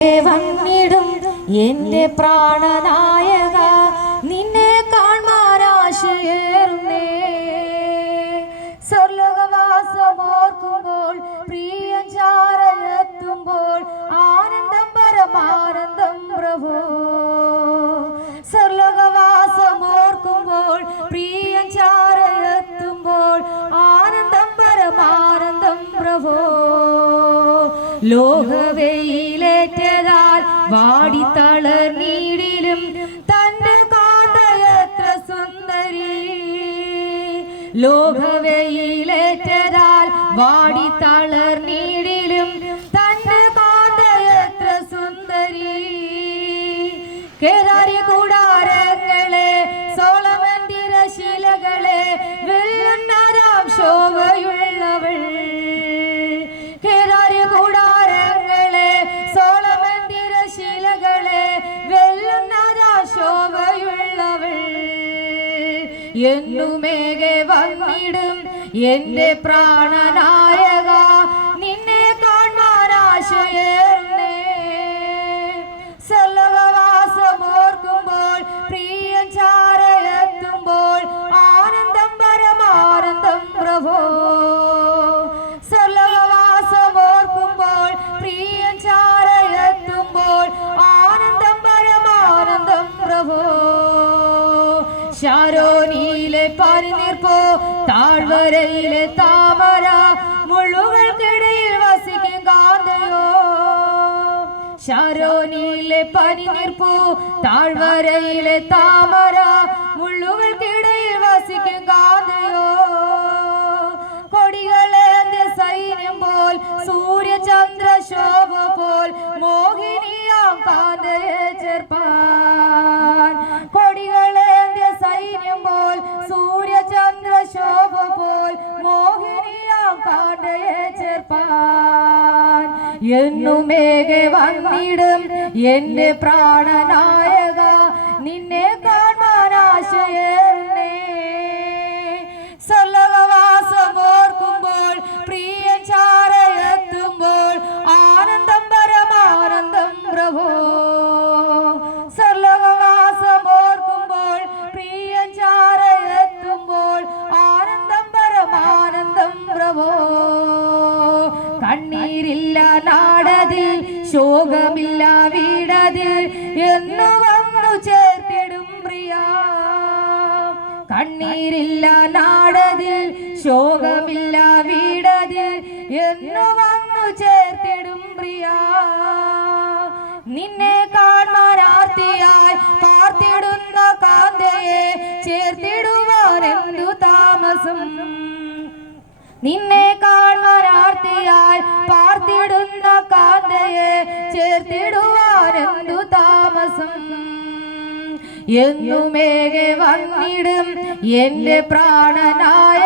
വന്നിടും എന്റെ പ്രാണനായക നിന്നെ കാണാനാശയേറുന്നേ. സ്വർലോകവാസമോർക്കുമ്പോൾ പ്രിയം ചാരയെത്തുമ്പോൾ ആനന്ദം പരമാനന്ദം പ്രഭു. സ്വർലോകവാസമോർക്കുമ്പോൾ പ്രിയം ചാരയെത്തുമ്പോൾ ആനന്ദം പരമാനന്ദം പ്രഭു. ലോകവെയിലേറ്റതാൽ വാടിത്തളർന്നീടിലും തന്റെ കാന്തയത്ര സുന്ദരി. ലോകവെയിലേറ്റതാൽ വാടിത്തളർന്നീടിലും തന്റെ കാന്തയത്ര സുന്ദരി. കേദാരി കൂടാരങ്ങളെ സോളമൻ തിരശീലകളെ വെല്ലുന്നതാം ശോഭയുള്ളവൾ. കേദാരി കൂടാരങ്ങളെ സോളമൻ തിരശീലകളെ വെല്ലുന്നതാം ശോഭയുള്ളവൾ. എന്നുമേകെ വന്നിടും എന്റെ പ്രാണനായക നിന്നെ കാണാനാശയേറുന്നേ. സ്വർലോകവാസമോർക്കുമ്പോൾ പ്രിയം ചാരയെത്തുമ്പോൾ ആനന്ദം പരമാനന്ദം പ്രഭു. സ്വർലോകവാസമോർക്കുമ്പോൾ പ്രിയം ചാരയെത്തുമ്പോൾ ആനന്ദം പരമാനന്ദം പ്രഭു. ശാരോനിയിലെ പനിനീർപ്പോ താഴ്വരയിലെ താമര മുള്ളുകൾക്കിടയിൽ വസിക്കും കാന്തയോ. ശാരോനിയിലെ പനിനീർപ്പോ താഴ്വരയിലെ താമര മുള്ളുകൾക്കിടയിൽ വസിക്കും കാന്തയോ. കൊടികളേന്ത്യ സൈന്യം പോൽ സൂര്യചന്ദ്ര ശോഭ പോൽ മോഹിനിയാം കാന്തയെ ചേർപ്പാൻ. കൊടികളേന്ത്യ സൈന്യം പോൽ സൂര്യചന്ദ്ര ശോഭ പോൽ മോഹിനിയാം കാന്തയെ ചേർപ്പാൻ. എന്നുമേകെ വന്നിടും എന്റെ പ്രാണനായക നിന്നെ കാണാനാശയേറുന്നേ. സ്വർലോകവാസമോർക്കുമ്പോൾ പ്രിയം ചാരയെത്തുമ്പോൾ ആനന്ദം പരമാനന്ദം പ്രഭു. സ്വർലോകവാസമോർക്കുമ്പോൾ പ്രിയം ചാരയെത്തുമ്പോൾ ആനന്ദം പരമാനന്ദം പ്രഭു. കണ്ണീരില്ല നാടതിൽ ശോകമില്ല വീടതിൽ എന്നു വന്നു ചേർത്തിടും പ്രിയ. കണ്ണീരില്ല നാടതിൽ ശോകമില്ല വീടതിൽ എന്നു വന്നു ചേർത്തിടും പ്രിയ. നിന്നെ കാണാനാർത്തിയായി പാർത്തിടുന്ന കാന്തയെ ചേർത്തിടുവാനെന്തു താമസം. നിന്നെ കാണാനാർത്തിയായി പാർത്തിടുന്ന കാന്തയെ ചേർത്തിടുവാനെന്തു താമസം. എന്നുമേകെ വന്നിടും എന്റെ പ്രാണനായ